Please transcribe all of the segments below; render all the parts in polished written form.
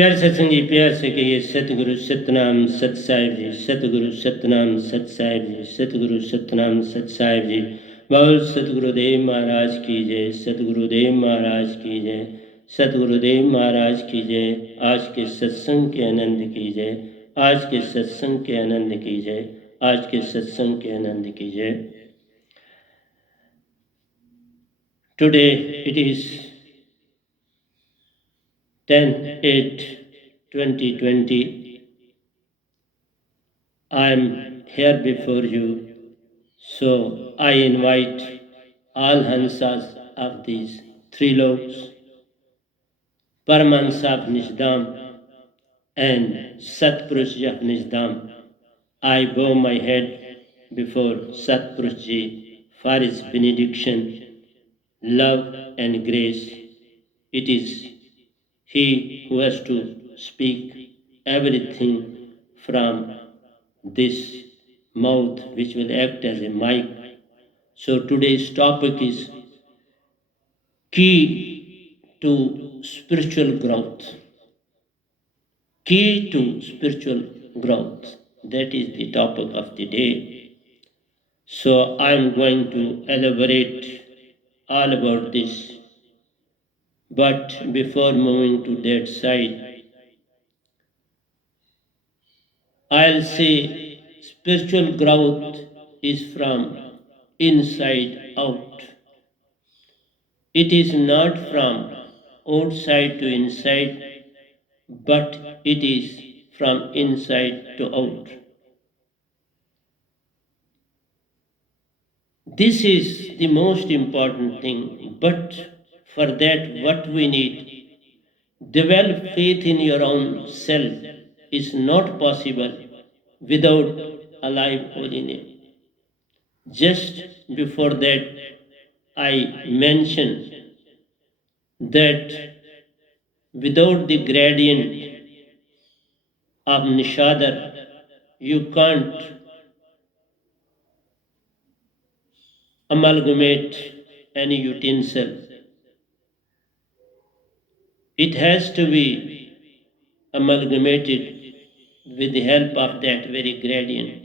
प्यार सत्संग जी, प्यार से कहिए सतगुरु सतनाम सत साहिब जी, सतगुरु सतनाम सत साहिब जी, सतगुरु सतनाम सत साहिब जी। बोल सतगुरुदेव महाराज की जय, सतगुरुदेव महाराज की जय, सतगुरुदेव महाराज की जय। आज के सत्संग के आनंद की जय, आज के सत्संग के आनंद की जय, आज के सत्संग के आनंद की जय। Today it is 10/8/2020. I am here before you, so I invite all Hansas of these three loks, Paramahansa of Nishdam and Satpurush of Nishdam. I bow my head before Satpurush Ji for his benediction, love and grace. It is he who has to speak everything from this mouth, which will act as a mic. So today's topic is key to spiritual growth. Key to spiritual growth. That is the topic of the day. So I am going to elaborate all about this. But before moving to that side, I'll say spiritual growth is from inside out. It is not from outside to inside, but it is from inside to out. This is the most important thing, but for that, what we need, develop faith in your own self is not possible without alive holy name. Just before that, I mentioned that without the gradient of Nishadar, you can't amalgamate any utensil. It has to be amalgamated with the help of that very gradient.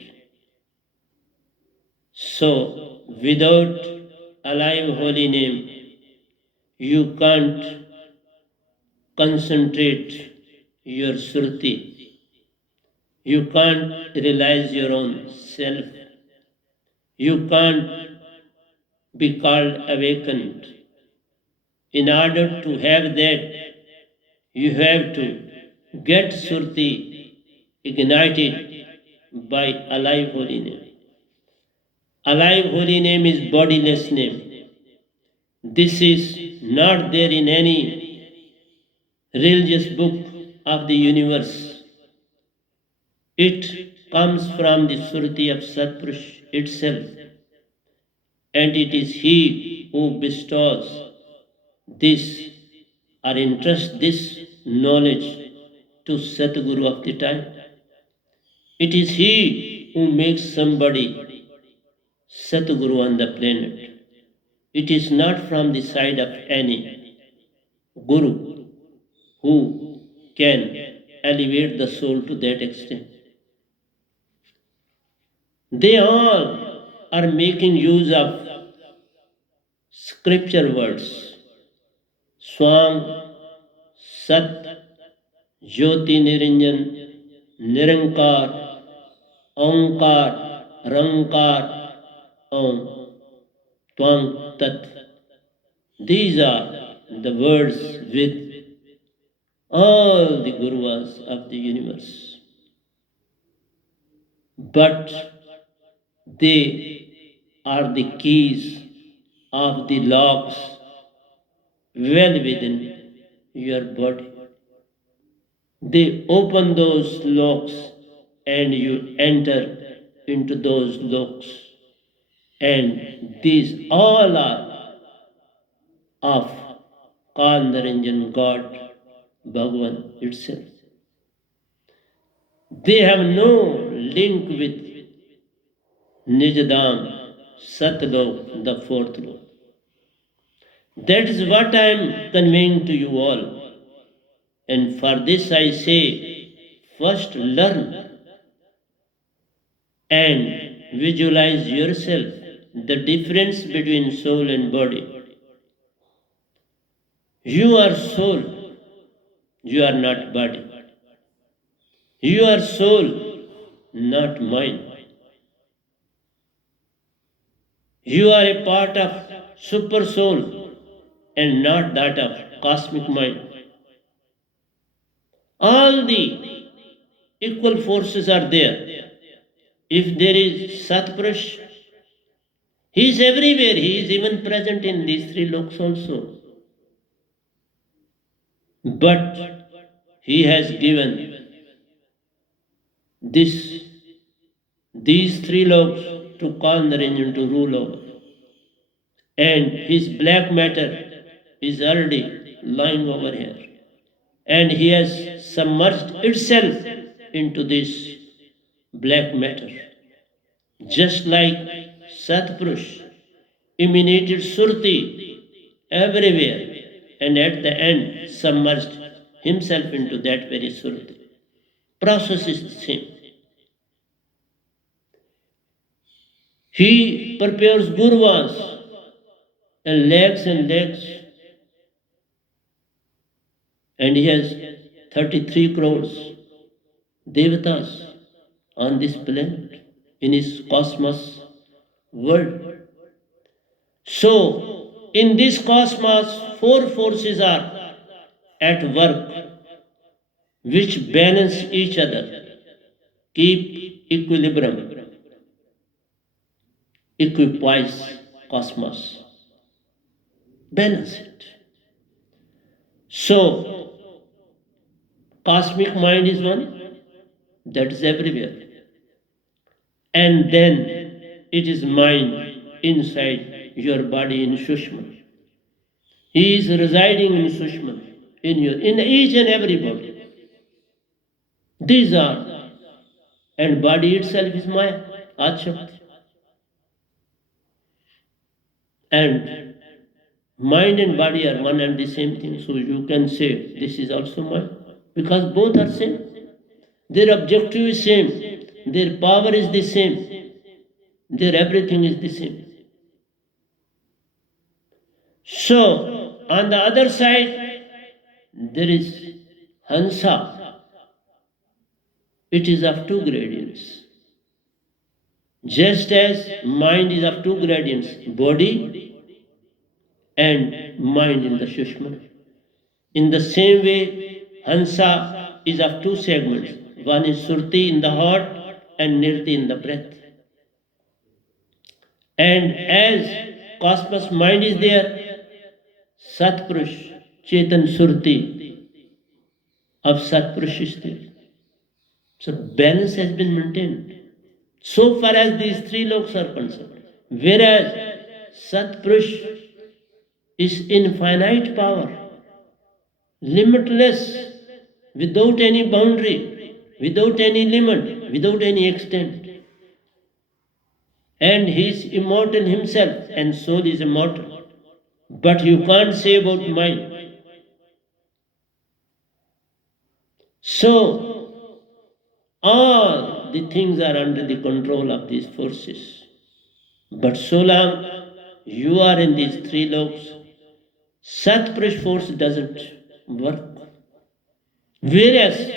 So, without alive holy name, you can't concentrate your Surti. You can't realize your own self. You can't be called awakened. In order to have that, you have to get Surti ignited by alive holy name. Alive holy name is bodiless name. This is not there in any religious book of the universe. It comes from the Surti of Satpurush itself, and it is he who bestows this or entrusts this knowledge to Satguru of the time. It is he who makes somebody Satguru on the planet. It is not from the side of any Guru who can elevate the soul to that extent. They all are making use of scripture words. Swam, Sat, Jyoti Niranjan, Nirankar, Omkar, Rankar, Om, Twang Tat. These are the words with all the Gurus of the universe. But they are the keys of the locks well within your body. They open those locks and you enter into those locks. And these all are of Kandaranjan God, Bhagavan itself. They have no link with Nijdam, Satlok, the fourth lok. That is what I am conveying to you all. And for this I say, first learn and visualize yourself the difference between soul and body. You are soul, you are not body. You are soul, not mind. You are a part of super soul and not that of cosmic mind. All the equal forces are there. If there is Satpurush, he is everywhere. He is even present in these three loks also. But he has given this these three loks to Kandarin and to rule over. And his black matter is already lying over here. And he has submerged itself into this black matter. Just like Satpurush emanated Surti everywhere and at the end submerged himself into that very Surti. Process is the same. He prepares gurvas and legs, and he has 33 crores devatas on this planet in his cosmos world. So, in this cosmos, four forces are at work which balance each other, keep equilibrium, equipoise cosmos, balance it. So, cosmic mind is one, that is everywhere. And then it is mind inside your body in Sushma. He is residing in Sushma, in each and every body. These are, and body itself is Maya, Adshakti. And mind and body are one and the same thing. So you can say this is also mind. Because both are same. Their objective is same. Their power is the same. Their everything is the same. So on the other side, there is Hansa. It is of two gradients. Just as mind is of two gradients, body and mind in the Shushma. In the same way, Hansa is of two segments. One is Surti in the heart and Nirti in the breath. And as cosmos mind is there, Satpurush, Chetan Surti of Satpurush is there. So balance has been maintained. So far as these three loks are concerned. Whereas Satpurush is infinite power, limitless, without any boundary, without any limit, without any extent. And he is immortal himself, and soul is immortal. But you can't say about mind. So, all the things are under the control of these forces. But so long you are in these three loks, Satpurush force doesn't work. Whereas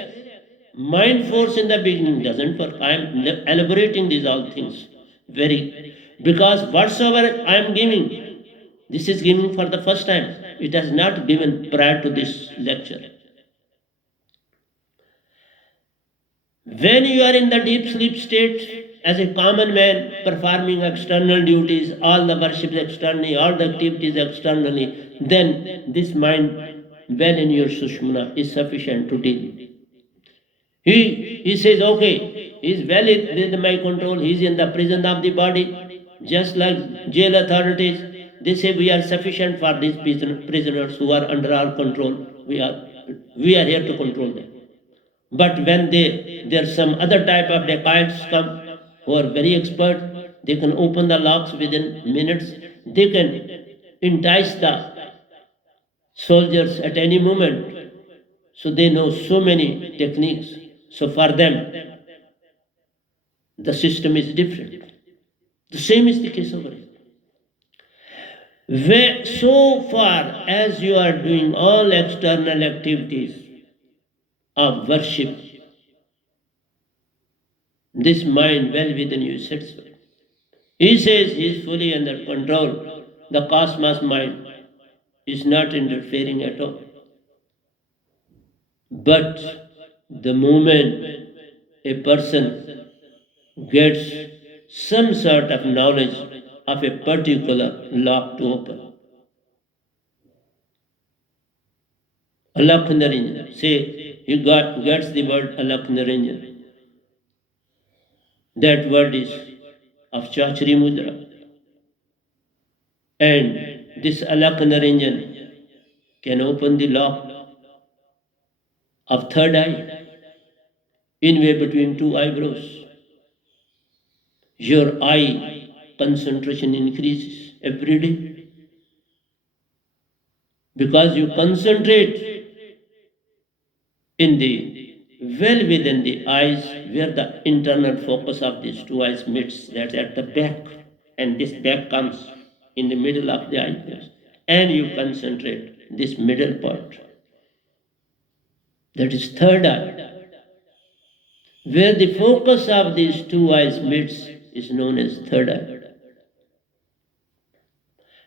mind force in the beginning doesn't work. I am elaborating these all things very, because whatsoever I am giving, this is given for the first time. It has not given prior to this lecture. When you are in the deep sleep state, as a common man performing external duties, all the worships externally, all the activities externally, then this mind well in your Sushmana is sufficient to deal. He says, okay, he is well with my control, he is in the prison of the body, just like jail authorities. They say we are sufficient for these prisoners who are under our control. We are here to control them. But when there's some other type of dacoits come who are very expert, they can open the locks within minutes. They can entice the soldiers at any moment. So they know so many techniques. So for them, the system is different. The same is the case over here. Where, so far as you are doing all external activities of worship, this mind well within you is satisfied. He says he is fully under control. The cosmos mind is not interfering at all. But the moment a person gets some sort of knowledge of a particular lock to open, Alak Narinjan, say he gets the word Alak Narinjan. That word is of Chachri Mudra. And this Alak Narinjan can open the lock of third eye, in way between two eyebrows. Your eye concentration increases every day because you concentrate in the well within the eyes where the internal focus of these two eyes meets, that's at the back, and this back comes in the middle of the eyebrows, and you concentrate this middle part, that is third eye, where the focus of these two eyes meets is known as third eye.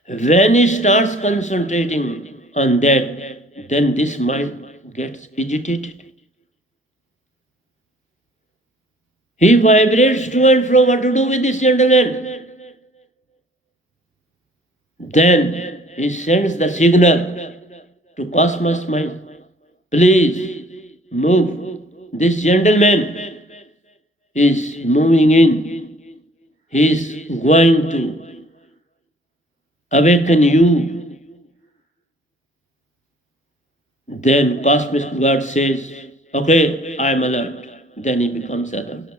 When he starts concentrating on that, then this mind gets agitated. He vibrates to and fro. What to do with this gentleman? Then he sends the signal to cosmos mind. Please move. This gentleman is moving in. He is going to awaken you. Then cosmic God says, okay, I am alert. Then he becomes alert.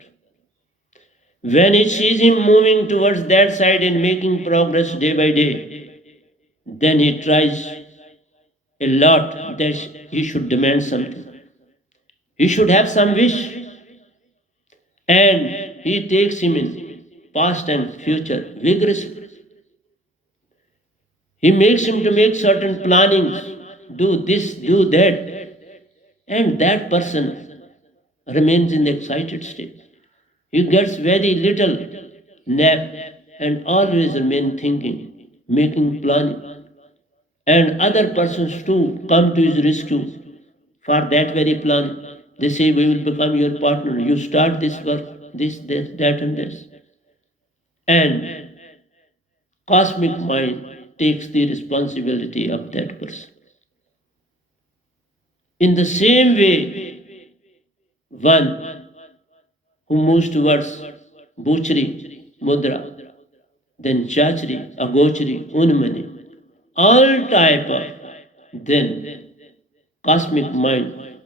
When he sees him moving towards that side and making progress day by day, then he tries a lot that he should demand something. He should have some wish, and he takes him in past and future vigorously. He makes him to make certain plannings, do this, do that, and that person remains in the excited state. He gets very little nap and always remain thinking, making planning. And other persons too come to his rescue for that very plan. They say, we will become your partner. You start this work, this, that, and this. And cosmic mind takes the responsibility of that person. In the same way, one who moves towards Bhuchri, Mudra, then Chachri, Agochri, Unmani, all type of, then cosmic mind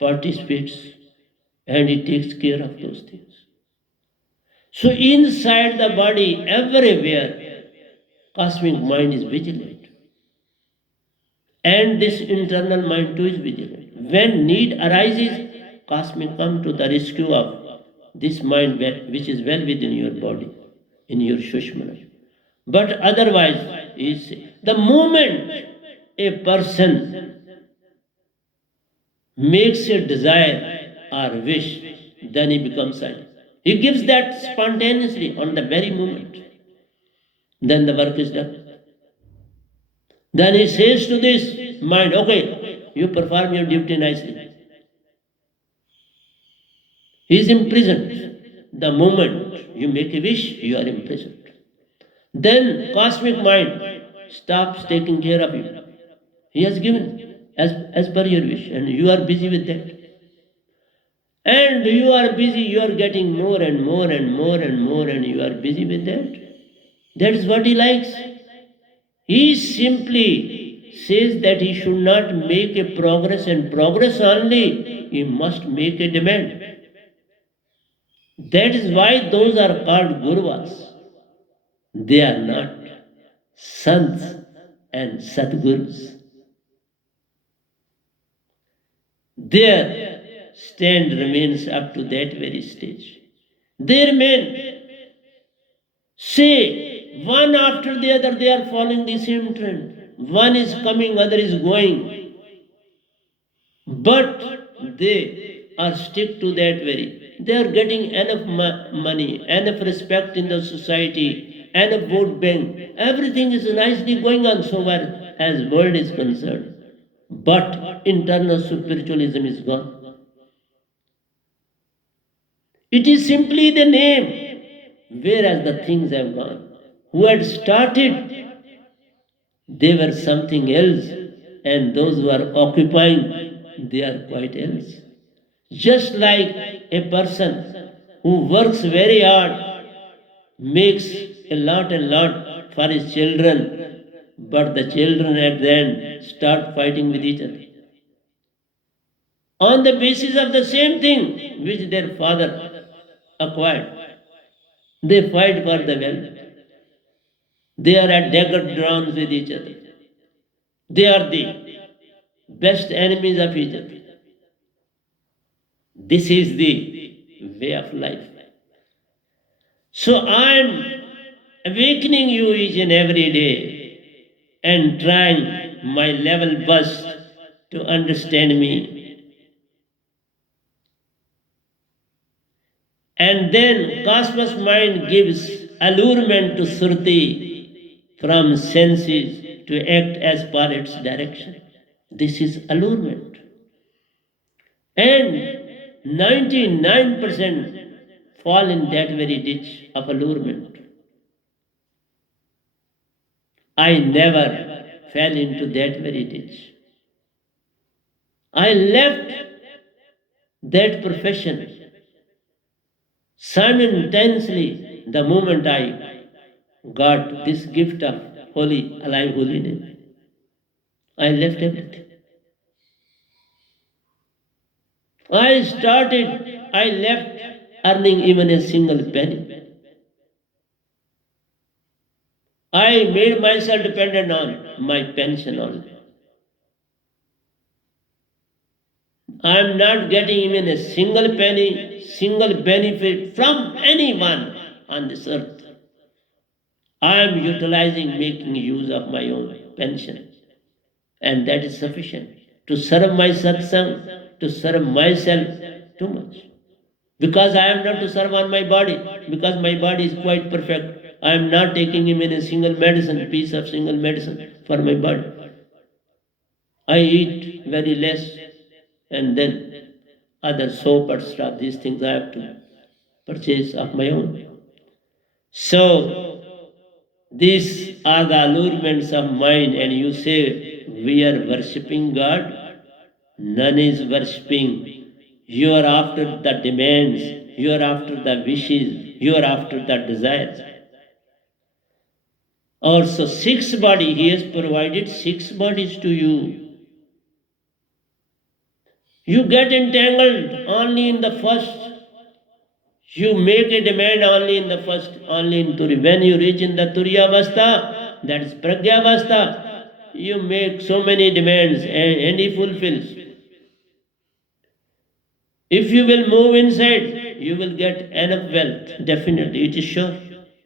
participates and it takes care of those things. So inside the body, everywhere, cosmic mind is vigilant. And this internal mind too is vigilant. When need arises, cosmic come to the rescue of this mind which is well within your body, in your Shushmana. But otherwise, is the moment a person makes a desire or wish, then he becomes silent. He gives that spontaneously on the very moment. Then the work is done. Then he says to this mind, okay, you perform your duty nicely. He is imprisoned. The moment you make a wish, you are imprisoned. Then cosmic mind stops taking care of you. He has given as per your wish, and you are busy with that. And you are busy, you are getting more and more and more and more, and you are busy with that. That is what he likes. He simply says that he should not make a progress, and progress only, he must make a demand. That is why those are called Guruvas. They are not sants and sadgurus. their stand remains up to that very stage. They remain, say, one after the other, they are following the same trend. One is coming, other is going. But they are stick to that very. They are getting enough money, enough respect in the society, enough vote bank. Everything is nicely going on so far as world is concerned. But internal spiritualism is gone. It is simply the name, whereas the things have gone. Who had started, they were something else, and those who are occupying, they are quite else. Just like a person who works very hard, makes a lot and lot for his children, but the children at the end start fighting with each other. On the basis of the same thing which their father acquired, they fight for the wealth. They are at dagger drawns with each other. They are the best enemies of each other. This is the way of life. So I am awakening you each and every day and trying my level best to understand me. And then cosmos mind gives allurement to Surti from senses to act as per its direction. This is allurement. And 99% fall in that very ditch of allurement. I never fell into that very ditch. I left that profession simultaneously the moment I got this gift of holy, alive, holy name. I left everything. I left earning even a single penny. I made myself dependent on my pension only. I am not getting even a single penny, single benefit from anyone on this earth. I am utilizing, making use of my own pension. And that is sufficient to serve my satsang, to serve myself too much. Because I am not to serve on my body, because my body is quite perfect. I am not taking even a single medicine, piece of single medicine for my body. I eat very less, and then other soap or stuff, these things I have to purchase of my own. So these are the allurements of mind, and you say we are worshipping God. None is worshipping. You are after the demands, you are after the wishes, you are after the desires. Also, six body, he has provided six bodies to you. You get entangled only in the first. You make a demand only in the first, only in Turi. When you reach in the Turiya Avastha, that is Pragya Avastha, you make so many demands and he fulfills. If you will move inside, you will get enough wealth. Definitely, it is sure.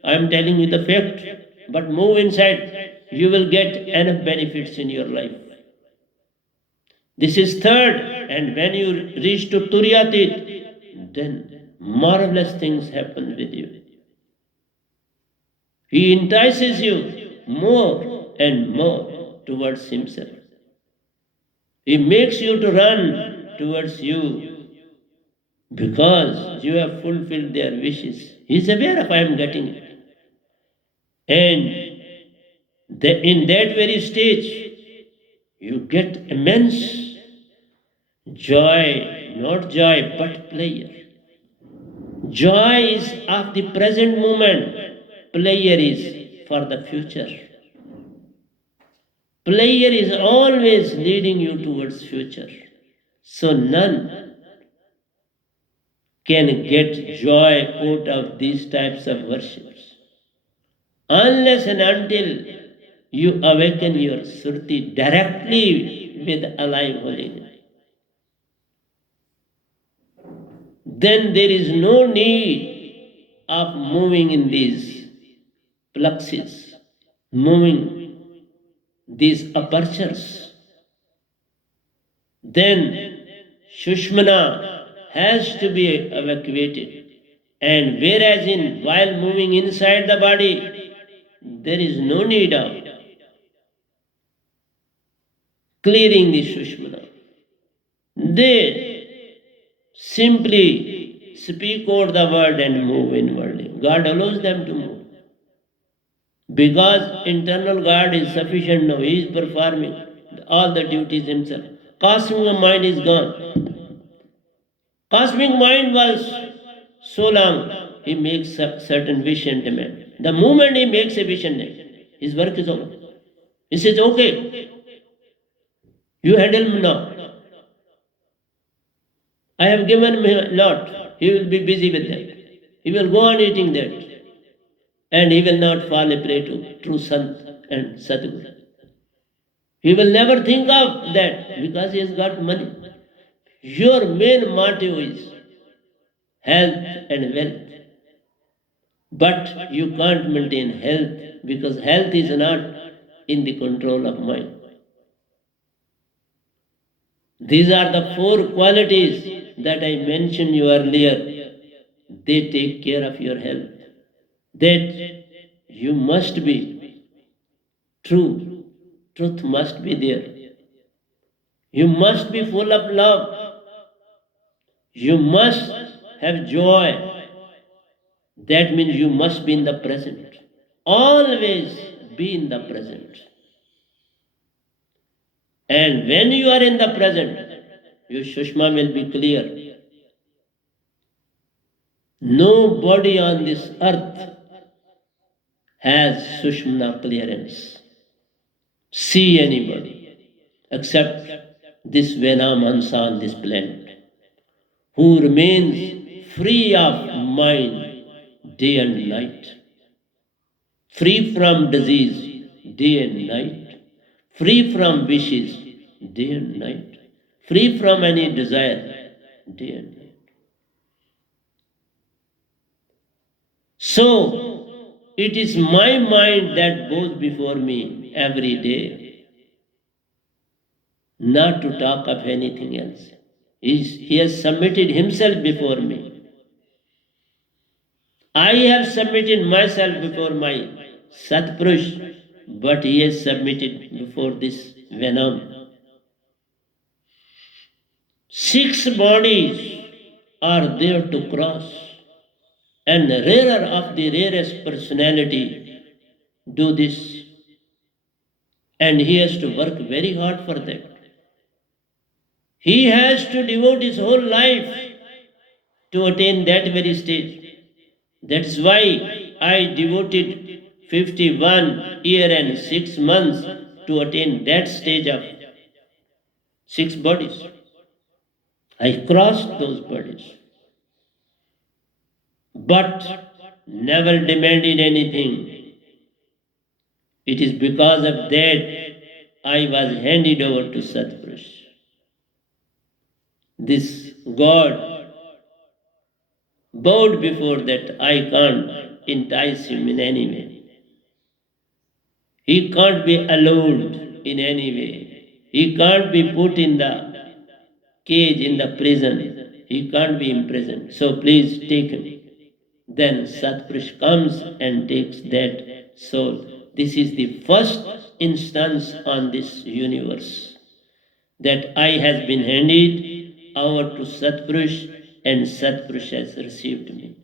I am telling you the fact. But move inside, you will get enough benefits in your life. This is third. And when you reach to Turyatit, then marvelous things happen with you. He entices you more and more towards himself. He makes you to run towards you because you have fulfilled their wishes. He is aware of I am getting it. And in that very stage, you get immense joy, not joy, but pleasure. Joy is of the present moment, pleasure is for the future. Pleasure is always leading you towards future. So none can get joy out of these types of worships unless and until you awaken your surti directly with alive holiness. then there is no need of moving in these plexus, moving these apertures. Then Shushmana has to be evacuated. And whereas while moving inside the body, there is no need of clearing the Shushmana. They simply speak out the word and move inwardly. God allows them to move. Because internal God is sufficient now. He is performing all the duties himself. Cosmic mind is gone. Cosmic mind was so long, he makes a certain wish and demand. The moment he makes a wish and demand, his work is over. He says, okay, you handle me now. I have given him a lot. He will be busy with that. He will go on eating that. And he will not fall a prey to true Sant and Sadguru. He will never think of that because he has got money. Your main motive is health and wealth. But you can't maintain health because health is not in the control of mind. These are the four qualities that I mentioned you earlier. They take care of your health. That you must be true. Truth must be there. You must be full of love. You must have joy. That means you must be in the present. Always be in the present. And when you are in the present, your Sushma will be clear. Nobody on this earth has Sushmana clearance. See anybody except this Venamansa on this planet, who remains free of mind day and night, free from disease day and night, free from wishes day and night, free from any desire day and night. So, it is my mind that goes before me every day, not to talk of anything else. He has submitted himself before me. I have submitted myself before my Satpurush, but he has submitted before this Venom. 6 bodies are there to cross, and the rarer of the rarest personality do this. And he has to work very hard for that. He has to devote his whole life to attain that very stage. That's why I devoted 51 years and 6 months to attain that stage of 6 bodies. I crossed those bodies, but never demanded anything. It is because of that I was handed over to Satpurush. This God bowed before that. I can't entice him in any way. He can't be allowed in any way. He can't be put in the cage, in the prison. He can't be imprisoned. So please take him. Then Satpurush comes and takes that soul. This is the first instance on this universe that I has been handed over to Satpurush and Satpurush has received me.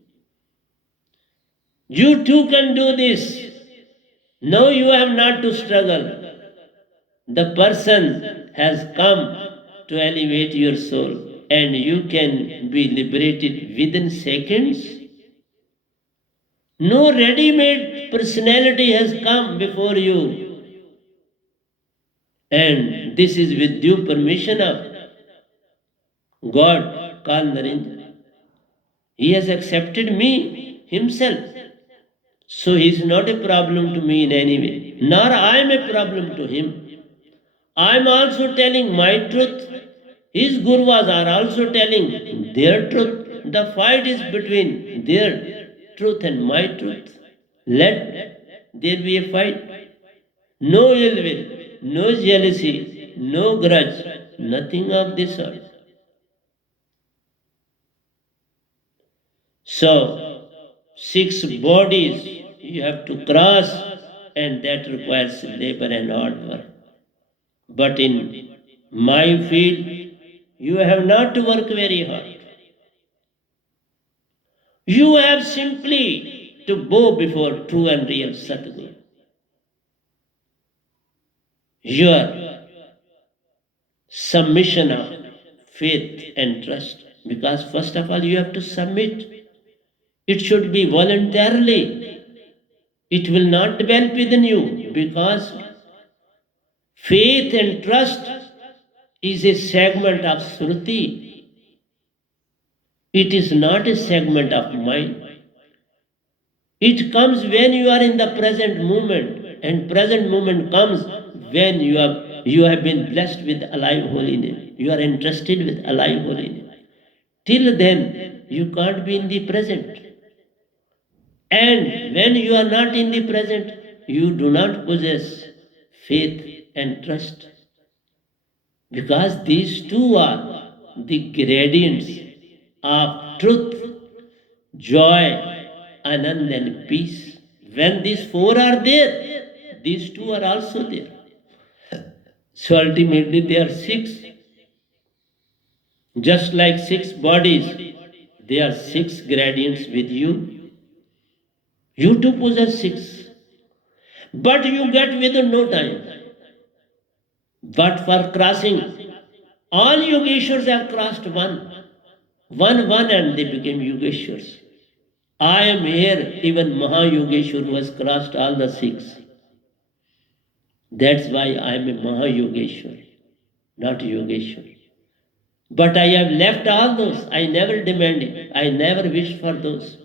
You too can do this. No, you have not to struggle. The person has come to elevate your soul and you can be liberated within seconds. No ready-made personality has come before you. And this is with due permission of God called Narendra. He has accepted me himself. So he is not a problem to me in any way, nor I am a problem to him. I am also telling my truth. His gurus are also telling their truth. The fight is between their truth and my truth. Let there be a fight. No ill will, no jealousy, no grudge, nothing of this sort. So, six bodies you have to cross, and that requires labor and hard work. But in my field, you have not to work very hard. You have simply to bow before true and real Satguru. Your submission of faith and trust. Because first of all, you have to submit. It should be voluntarily. It will not develop within you because faith and trust is a segment of Sruti. It is not a segment of mind. It comes when you are in the present moment, and present moment comes when you have been blessed with alive holy name. You are entrusted with alive holy name. Till then, you can't be in the present. And when you are not in the present, you do not possess faith and trust. Because these two are the gradients of truth, joy, anand, and peace. When these four are there, these two are also there. So ultimately, there are six. Just like six bodies, there are six gradients with you. You too possess six. But you get within no time. But for crossing, all Yogeshwars have crossed one. One, and they became Yogeshwars. I am here, even Mahayogeshwar was crossed all the six. That's why I am a Mahayogeshwar, not Yogeshwar. But I have left all those. I never demanded. I never wished for those.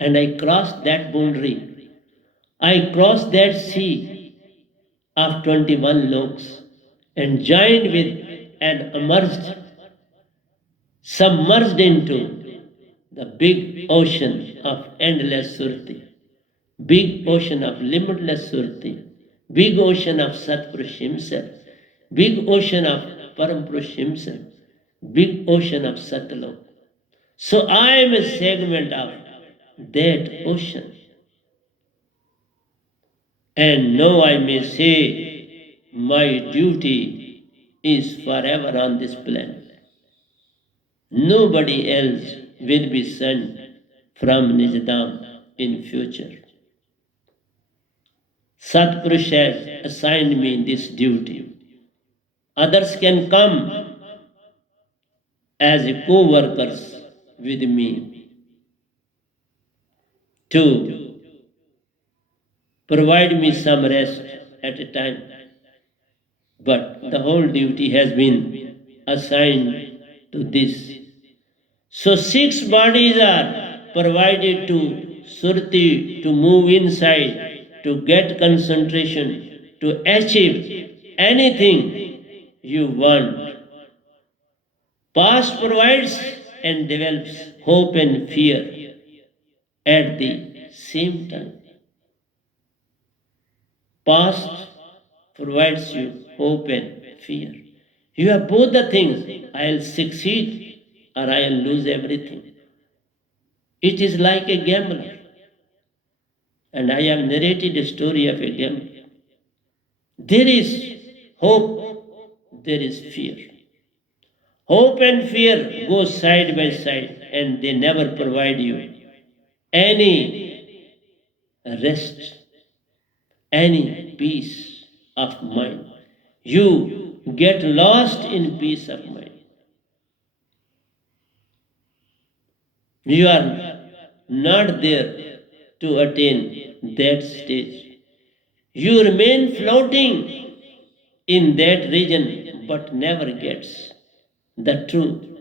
And I crossed that boundary. I crossed that sea of 21 loks and joined with and emerged, submerged into the big ocean of endless Surti, big ocean of limitless Surti, big ocean of Satpurush himself, big ocean of Parampurush himself, big ocean of Satlok. So I am a segment of that ocean. And now I may say my duty is forever on this planet. Nobody else will be sent from Nijdam in future. Satpurush has assigned me this duty. Others can come as co-workers with me to provide me some rest at a time. But the whole duty has been assigned to this. So six bodies are provided to Surti to move inside, to get concentration, to achieve anything you want. Past provides and develops hope and fear at the same time. Past provides you hope and fear. You have both the things. I'll succeed or I'll lose everything. It is like a gambler. And I have narrated a story of a gambler. There is hope, there is fear. Hope and fear go side by side and they never provide you any rest, any peace of mind. You get lost in peace of mind. You are not there to attain that stage. You remain floating in that region but never gets the true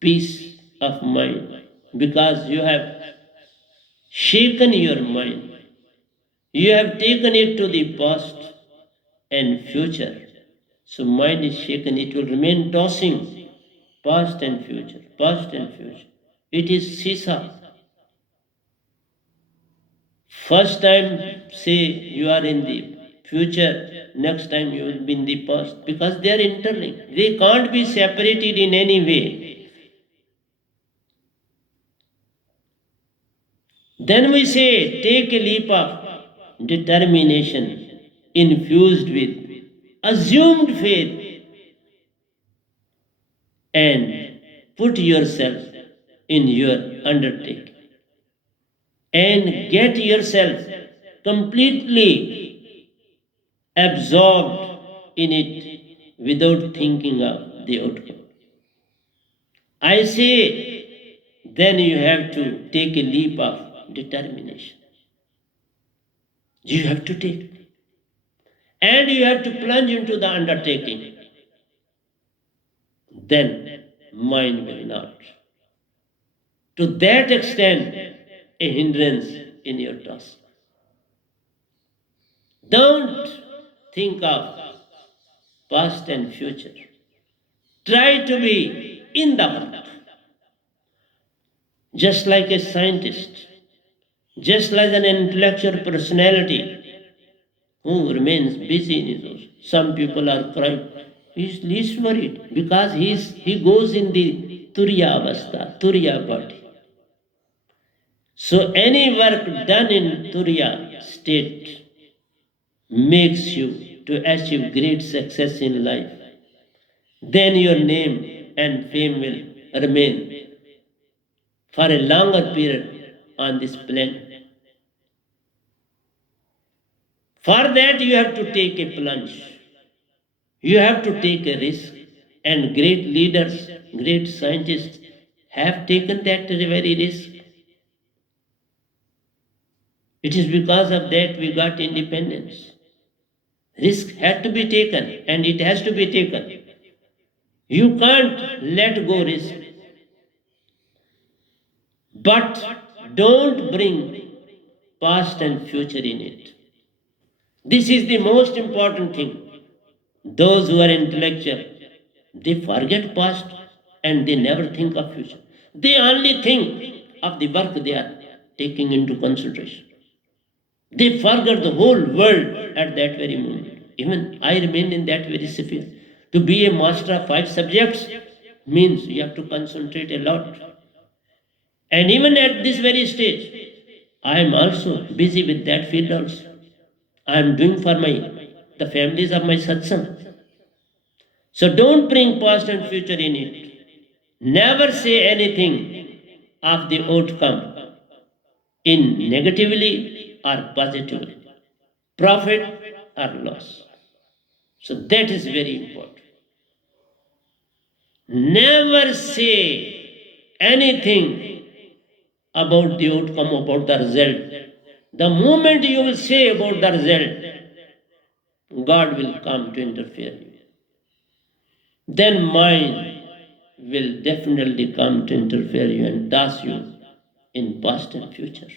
peace of mind because you have shaken your mind. You have taken it to the past and future. So mind is shaken, it will remain tossing Past and future, past and future. It is seesaw. First time, say you are in the future, next time you will be in the past because they are interlinked. They can't be separated in any way. Then we say, take a leap of determination infused with assumed faith and put yourself in your undertaking and get yourself completely absorbed in it without thinking of the outcome. I say, then you have to take a leap of determination. You have to take. And you have to plunge into the undertaking. Then mind will not. To that extent, a hindrance in your task. Don't think of past and future. Try to be in the moment. Just like a scientist, just like an intellectual personality who remains busy in his own. Some people are crying. He's least worried because he goes in the Turiya Avastha, Turiya body. So any work done in Turiya state makes you to achieve great success in life. Then your name and fame will remain for a longer period on this planet. For that, you have to take a plunge. You have to take a risk. And great leaders, great scientists have taken that very risk. It is because of that we got independence. Risk had to be taken, and it has to be taken. You can't let go risk. But don't bring past and future in it. This is the most important thing. Those who are intellectual, they forget past and they never think of future. They only think of the work they are taking into consideration. They forget the whole world at that very moment. Even I remain in that very sphere. To be a master of 5 subjects means you have to concentrate a lot. And even at this very stage, I am also busy with that field also. I am doing for the families of my satsang. So don't bring past and future in it. Never say anything of the outcome in negatively or positively, profit or loss. So that is very important. Never say anything about the outcome, about the result. The moment you will say about the result, God will come to interfere. Then mind will definitely come to interfere you and toss you in past and future.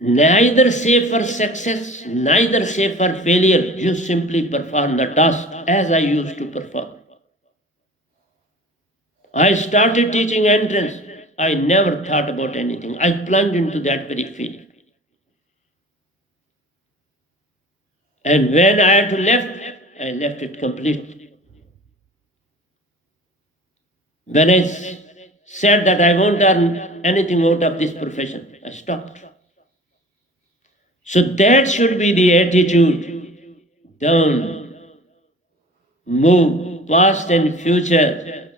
Neither say for success, neither say for failure. You simply perform the task as I used to perform. I started teaching entrance. I never thought about anything. I plunged into that very field. And when I had to left, I left it completely. When I said that I won't earn anything out of this profession, I stopped. So that should be the attitude. Don't move past and future.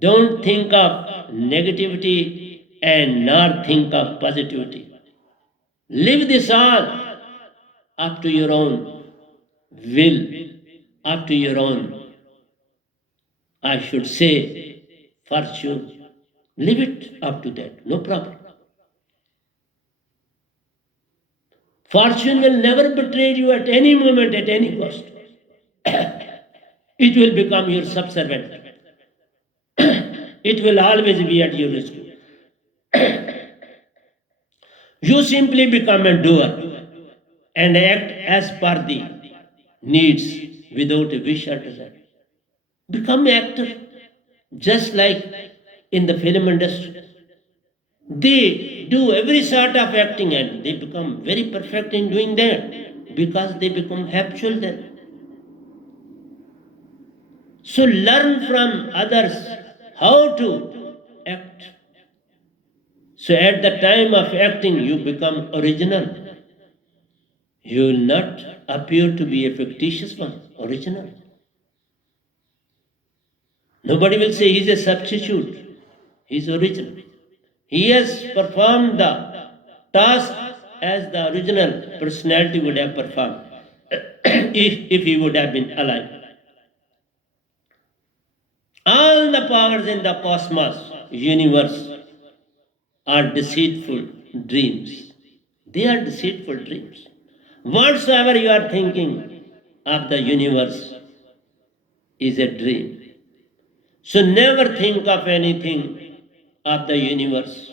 Don't think of negativity and not think of positivity. Live this on up to your own will, up to your own, I should say, fortune. Leave it up to that, no problem. Fortune will never betray you at any moment, at any cost. It will become your subservient. It will always be at your rescue. You simply become a doer and act as per the needs without a wish or desire. become actor, just like in the film industry. They do every sort of acting and they become very perfect in doing that because they become habitual then. So learn from others how to act. So at the time of acting, you become original. You will not appear to be a fictitious one, original. Nobody will say he's a substitute. He's original. He has performed the task as the original personality would have performed if he would have been alive. All the powers in the cosmos, universe, are deceitful dreams. They are deceitful dreams. Whatsoever you are thinking of the universe is a dream. So never think of anything of the universe.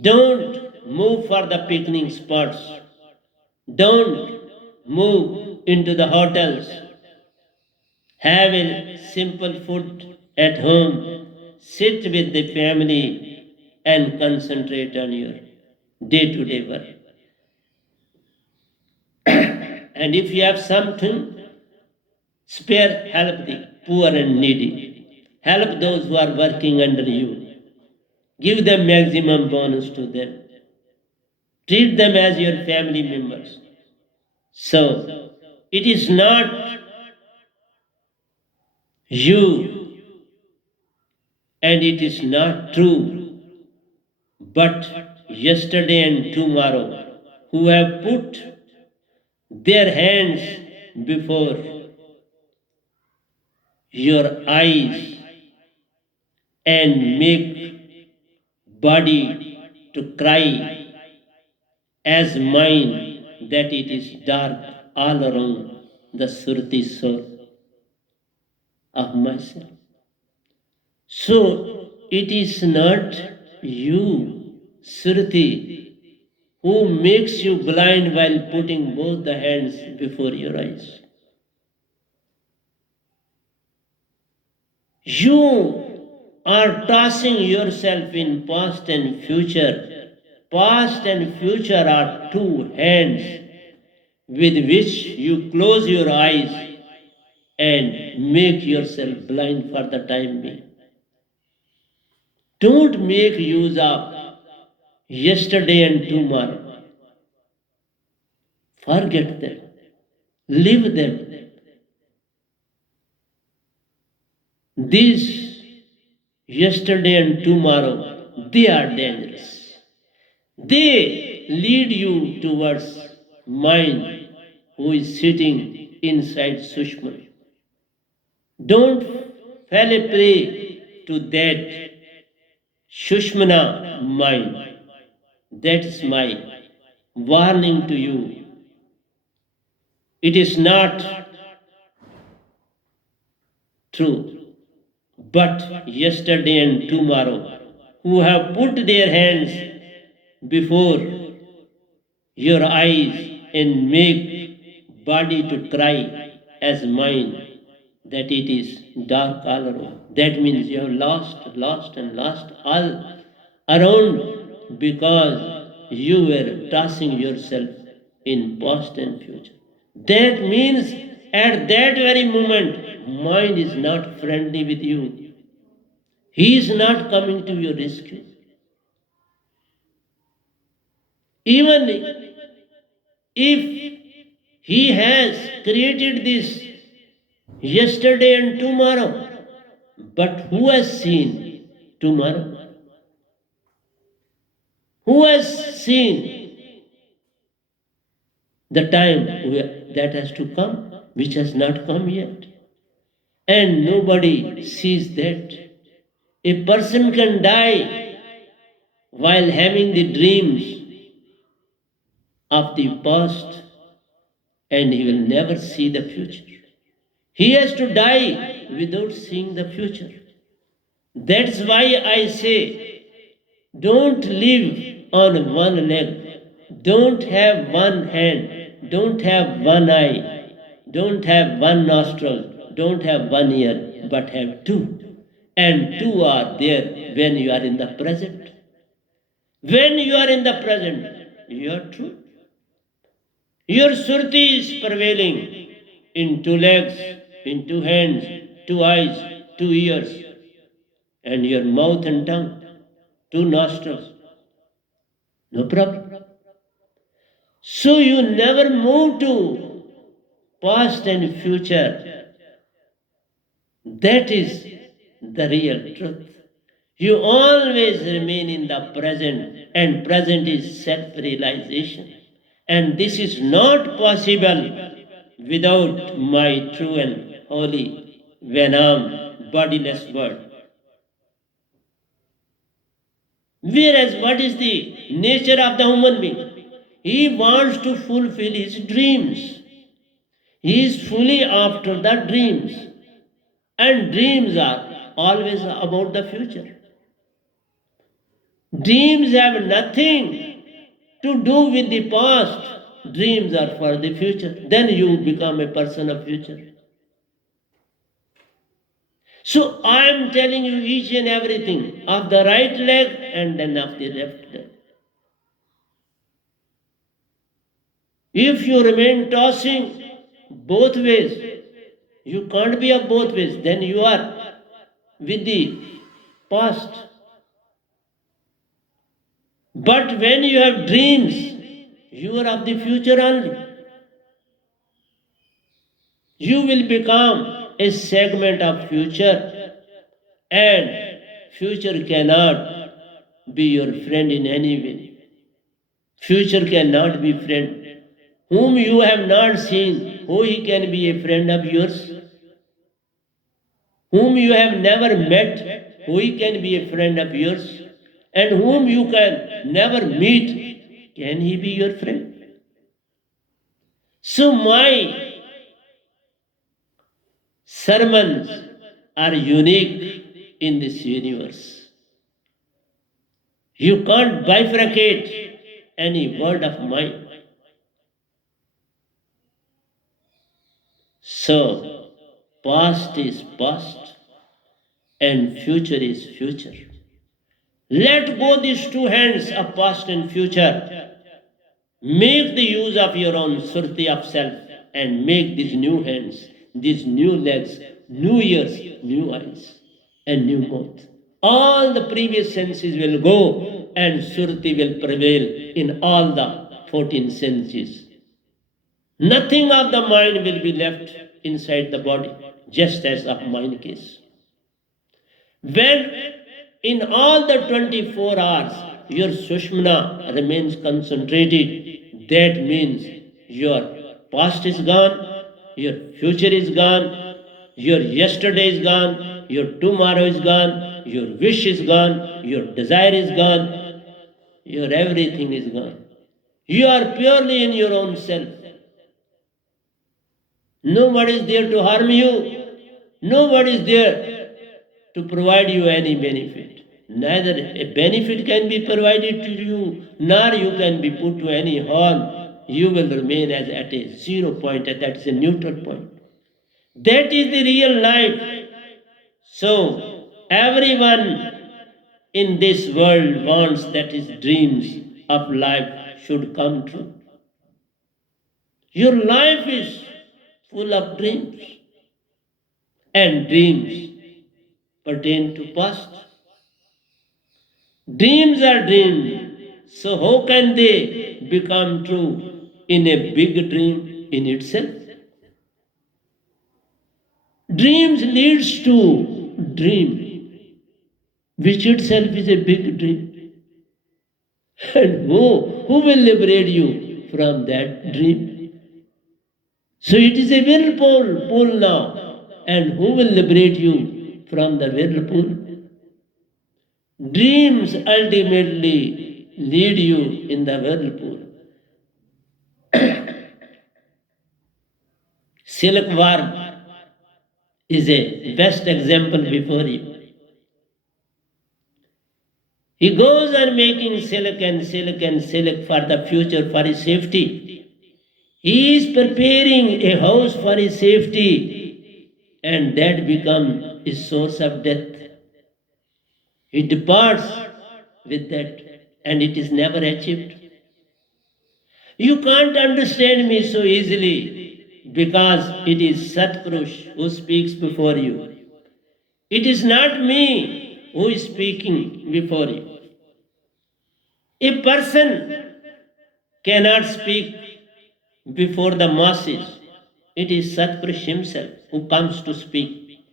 Don't move for the picnic spots. Don't move into the hotels. Have a simple food at home. Sit with the family and concentrate on your day to day work. And if you have something, spare, help the poor and needy. Help those who are working under you. Give them maximum bonus to them. Treat them as your family members. So, it is not you and it is not true, but yesterday and tomorrow who have put their hands before your eyes and make body to cry as mine that it is dark all around the surti soul of myself. So it is not you, Surti, who makes you blind while putting both the hands before your eyes. You are tossing yourself in past and future. Past and future are two hands with which you close your eyes and make yourself blind for the time being. Don't make use of yesterday and tomorrow. Forget them. Leave them. These yesterday and tomorrow, they are dangerous. They lead you towards mind who is sitting inside Sushma. Don't fall a prey to that Shushmana mind. That's my warning to you. It is not true. But yesterday and tomorrow, who have put their hands before your eyes and make body to cry as mine that it is dark all around. That means you have lost and lost all around because you were tossing yourself in past and future. That means at that very moment, mind is not friendly with you. He is not coming to your rescue. Even if he has created this yesterday and tomorrow, but who has seen tomorrow? Who has seen the time that has to come, which has not come yet? And nobody sees that. A person can die while having the dreams of the past and he will never see the future. He has to die without seeing the future. That's why I say, don't live on one leg. Don't have one hand. Don't have one eye. Don't have one nostril. Don't have one ear. but have two. And two are there when you are in the present. When you are in the present, you are true. Your surti is prevailing in two legs, in two hands, two eyes, two ears, and your mouth and tongue, two nostrils. No problem. So you never move to past and future. That is the real truth. You always remain in the present, and present is self realization. And this is not possible without my true and holy Venam, bodiless word. Whereas, what is the nature of the human being? He wants to fulfill his dreams. He is fully after the dreams. And dreams are always about the future. Dreams have nothing to do with the past. Dreams are for the future. Then you become a person of future. So I am telling you each and everything of the right leg and then of the left leg. If you remain tossing both ways, you can't be of both ways. Then you are with the past. But when you have dreams, you are of the future only. You will become a segment of future, and future cannot be your friend in any way. Future cannot be friend. Whom you have not seen, who he can be a friend of yours? Whom you have never met, who he can be a friend of yours? And whom you can never meet, can he be your friend? So my sermons are unique in this universe. You can't bifurcate any word of mine. So, past is past and future is future. Let go these two hands of past and future. Make the use of your own surti of self and make these new hands, these new legs, new ears, new eyes, and new mouth. All the previous senses will go and surti will prevail in all the 14 senses. Nothing of the mind will be left inside the body, just as of mind case. When in all the 24 hours your Sushmana remains concentrated, that means your past is gone, your future is gone, your yesterday is gone, your tomorrow is gone, your wish is gone, your desire is gone, your everything is gone. You are purely in your own self. Nobody is there to harm you. Nobody is there to provide you any benefit. Neither a benefit can be provided to you, nor you can be put to any harm. You will remain as at a 0 point, and that is a neutral point. That is the real life. So, everyone in this world wants that his dreams of life should come true. Your life is full of dreams, and dreams pertain to past. Dreams are dreams, so how can they become true in a big dream in itself? Dreams leads to dream, which itself is a big dream. And who will liberate you from that dream? So it is a whirlpool now. And who will liberate you from the whirlpool? Dreams ultimately lead you in the whirlpool. Silkworm is a best example before you. He goes on making silk and silk and silk for the future, for his safety. He is preparing a house for his safety, and that becomes is source of death. He departs with that, and it is never achieved. You can't understand me so easily because it is Satpurush who speaks before you. It is not me who is speaking before you. A person cannot speak before the masses. It is Satpurush himself who comes to speak.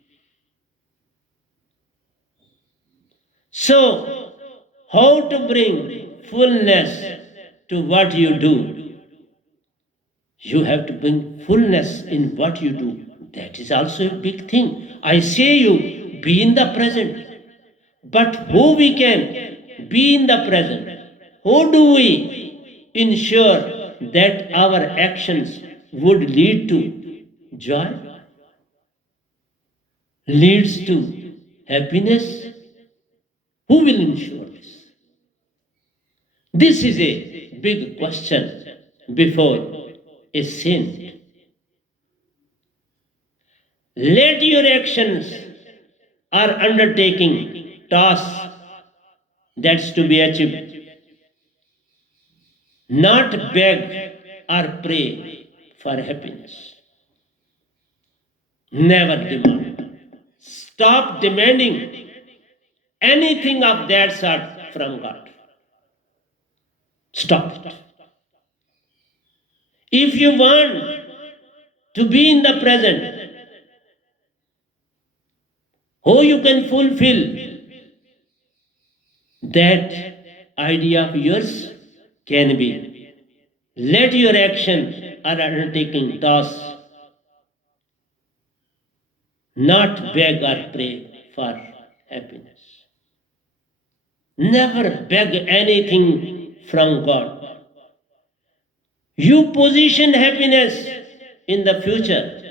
So, how to bring fullness to what you do? You have to bring fullness in what you do. That is also a big thing. I say you, be in the present. But who we can be in the present? How do we ensure that our actions would lead to joy? Leads to happiness? Who will ensure this? This is a big question before a saint. Let your actions or undertaking tasks that's to be achieved, not beg or pray for happiness. Never demand. Stop demanding anything of that sort from God. Stop it. If you want to be in the present, how you can fulfill that idea of yours can be. Let your action or undertaking tasks not beg or pray for happiness. Never beg anything from God. You position happiness in the future,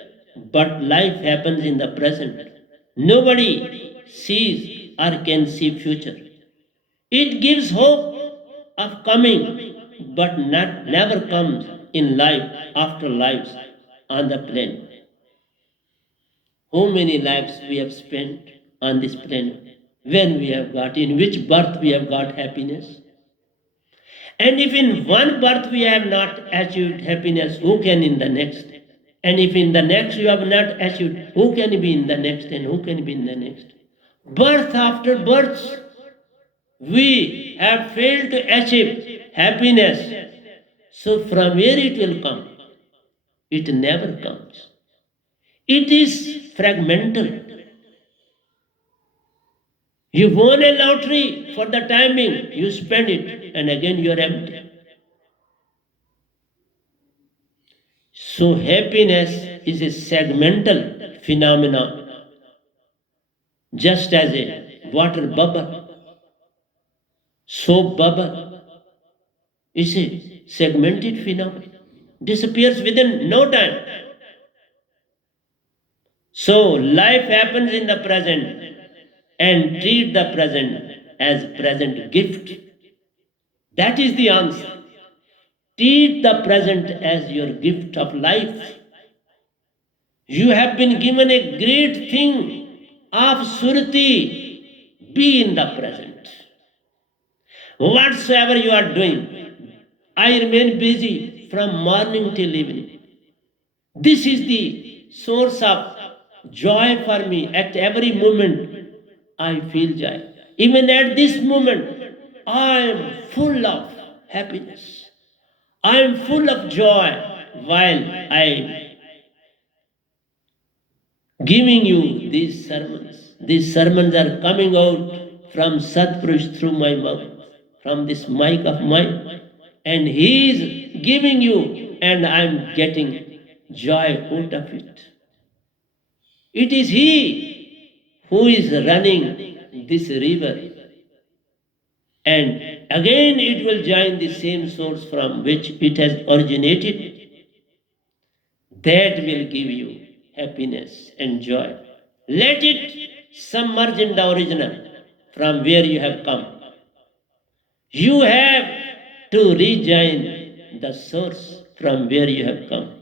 but life happens in the present. Nobody sees or can see future. It gives hope of coming, but never comes in life after lives on the planet. How many lives we have spent on this planet? When we have got, in which birth we have got happiness? And if in one birth we have not achieved happiness, who can in the next? And if in the next you have not achieved, who can be in the next and who can be in the next? Birth after birth, we have failed to achieve happiness. So from where it will come? It never comes. It is fragmental. You won a lottery for the time being, you spend it, and again you are empty. So happiness is a segmental phenomenon, just as a water bubble, soap bubble is a segmented phenomenon, disappears within no time. So life happens in the present and treat the present as present gift. That is the answer. Treat the present as your gift of life. You have been given a great thing of surati. Be in the present. Whatsoever you are doing, I remain busy from morning till evening. This is the source of joy for me. At every moment, I feel joy. Even at this moment, I am full of happiness. I am full of joy while I giving you these sermons. These sermons are coming out from Satpurush through my mouth, from this mic of mine. And he is giving you, and I'm getting joy out of it. It is he who is running this river. And again it will join the same source from which it has originated. That will give you happiness and joy. Let it submerge in the original from where you have come. You have to rejoin the source from where you have come.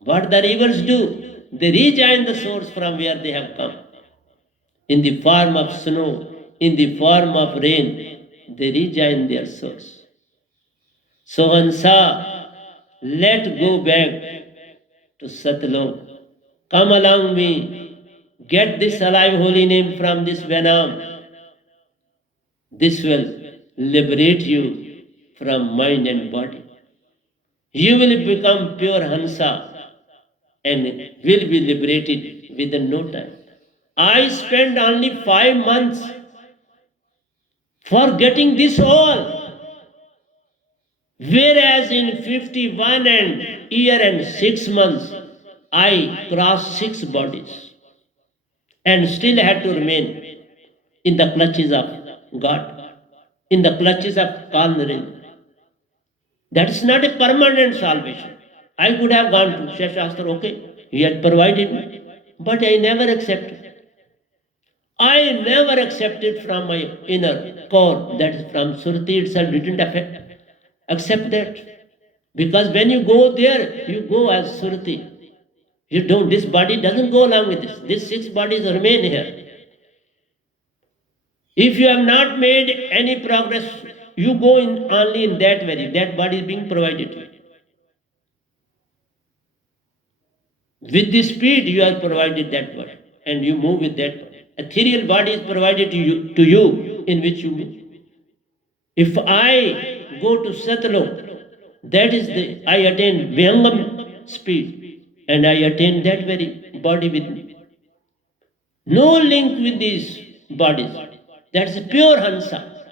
What the rivers do, they rejoin the source from where they have come. in the form of snow, in the form of rain, they rejoin their source. So Hansa, let go back to Satlok. Come along me, get this alive holy name from this venom. This will liberate you from mind and body. You will become pure Hansa and will be liberated within no time. I spent only 5 months for getting this all, whereas in 51 and year and 6 months, I crossed 6 bodies and still had to remain in the clutches of God, in the clutches of Kalnarin. That is not a permanent salvation. I could have gone to Shashastra, okay, he had provided me, but I never accepted. I never accepted from my inner core, that is from Surti itself, didn't accept that. Because when you go there, you go as Surti. You don't, this body doesn't go along with this. These 6 bodies remain here. If you have not made any progress, you go in only in that body is being provided to you. With the speed you are provided that body, and you move with that body. Ethereal body is provided to you in which you move. If I go to Satlok, that is I attain Vyangam speed, and I attain that very body with me. No link with these bodies. That's pure Hansa.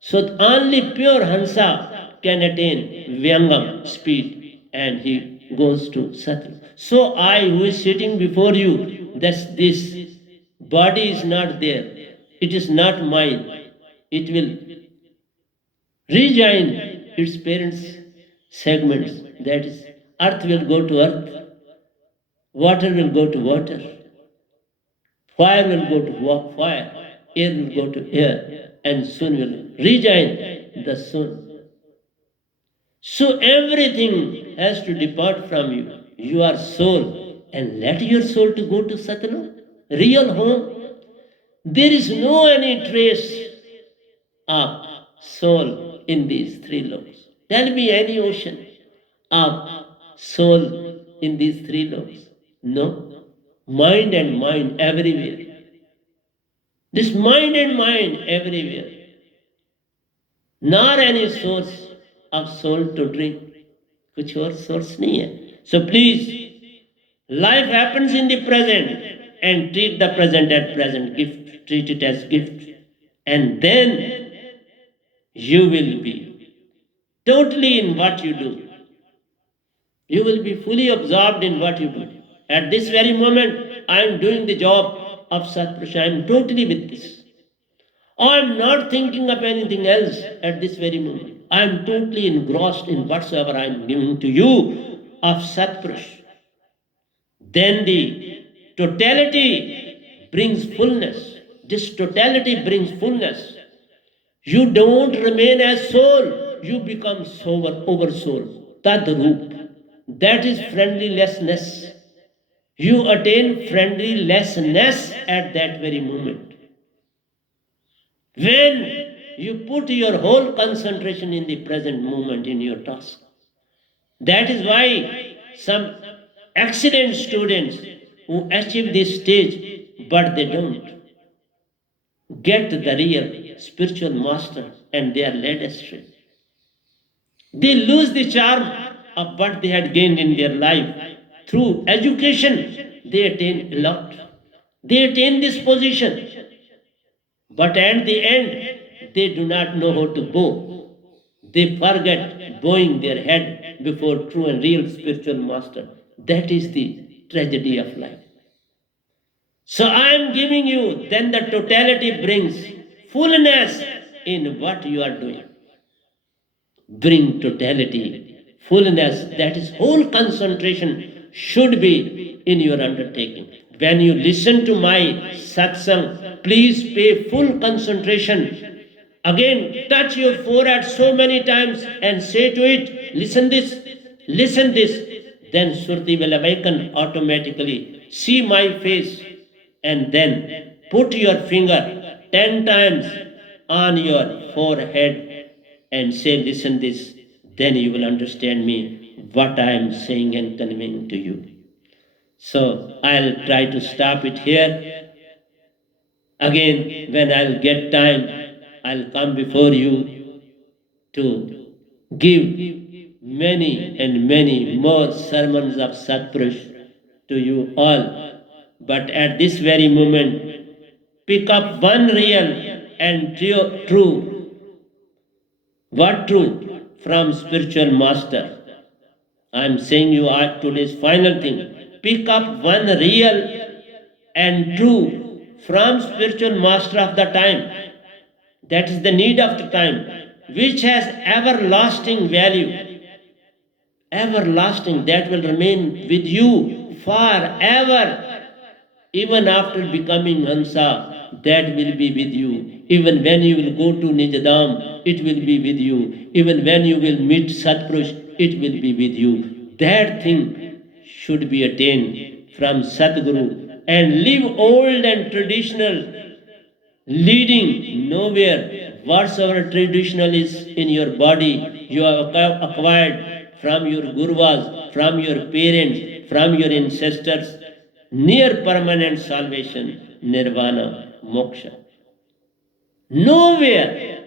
So only pure Hansa can attain Vyangam speed, and he goes to Sattva. So I who is sitting before you, this body is not there. It is not mine. It will rejoin its parents' segments. That is, earth will go to earth, water will go to water, fire will go to fire, air will go to air, and sun will rejoin the sun. So everything has to depart from you. You are soul, and let your soul to go to Satana, real home. There is no any trace of soul in these 3 loves. Tell me any ocean of soul in these 3 loves. No. Mind and mind everywhere. This mind and mind everywhere. Nor any source of soul to drink. कुछ और source नहीं है. So please, life happens in the present, and treat the present as present gift. Treat it as gift, and then you will be totally in what you do. You will be fully absorbed in what you do. At this very moment, I am doing the job of Satpurush. I am totally with this. I am not thinking of anything else at this very moment. I am totally engrossed in whatsoever I am giving to you of Satpurush. Then the totality brings fullness. This totality brings fullness. You don't remain as soul, you become over soul. Tadrup. That is friendlilessness. You attain friendlilessness at that very moment. When you put your whole concentration in the present moment in your task. That is why some excellent students who achieve this stage, but they don't get the real spiritual master, and they are led astray. They lose the charm of what they had gained in their life. Through education, they attain a lot. They attain this position. But at the end, they do not know how to bow. They forget bowing their head before true and real spiritual master. That is the tragedy of life. So I am giving you, then the totality brings fullness in what you are doing. Bring totality, fullness, that is whole concentration should be in your undertaking. When you listen to my satsang, please pay full concentration. Again, touch your forehead so many times and say to it, listen this, listen this. Then Surti will awaken automatically. See my face, and then put your finger 10 times on your forehead and say, listen this, then you will understand me, what I am saying and conveying to you. So I'll try to stop it here. Again, when I'll get time, I'll come before you to give many and many more sermons of Satpurush to you all. But at this very moment, pick up one real and true, what truth from spiritual master. I'm saying you are today's final thing. Pick up one real and true from spiritual master of the time. That is the need of the time, which has everlasting value. Everlasting, that will remain with you forever. Even after becoming Hansa, that will be with you. Even when you will go to Nijadam, it will be with you. Even when you will meet Satpurush, it will be with you. That thing should be attained from Satguru and live old and traditional, leading nowhere. Whatsoever traditional is in your body, you have acquired from your gurus, from your parents, from your ancestors, near permanent salvation, nirvana, moksha. Nowhere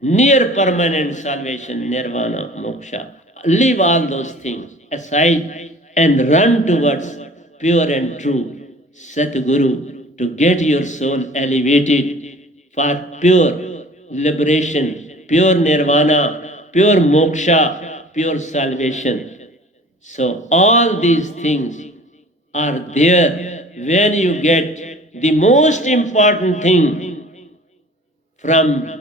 near permanent salvation, nirvana, moksha. Leave all those things aside and run towards pure and true Satguru to get your soul elevated for pure liberation, pure nirvana, pure moksha, pure salvation. So, all these things are there when you get the most important thing from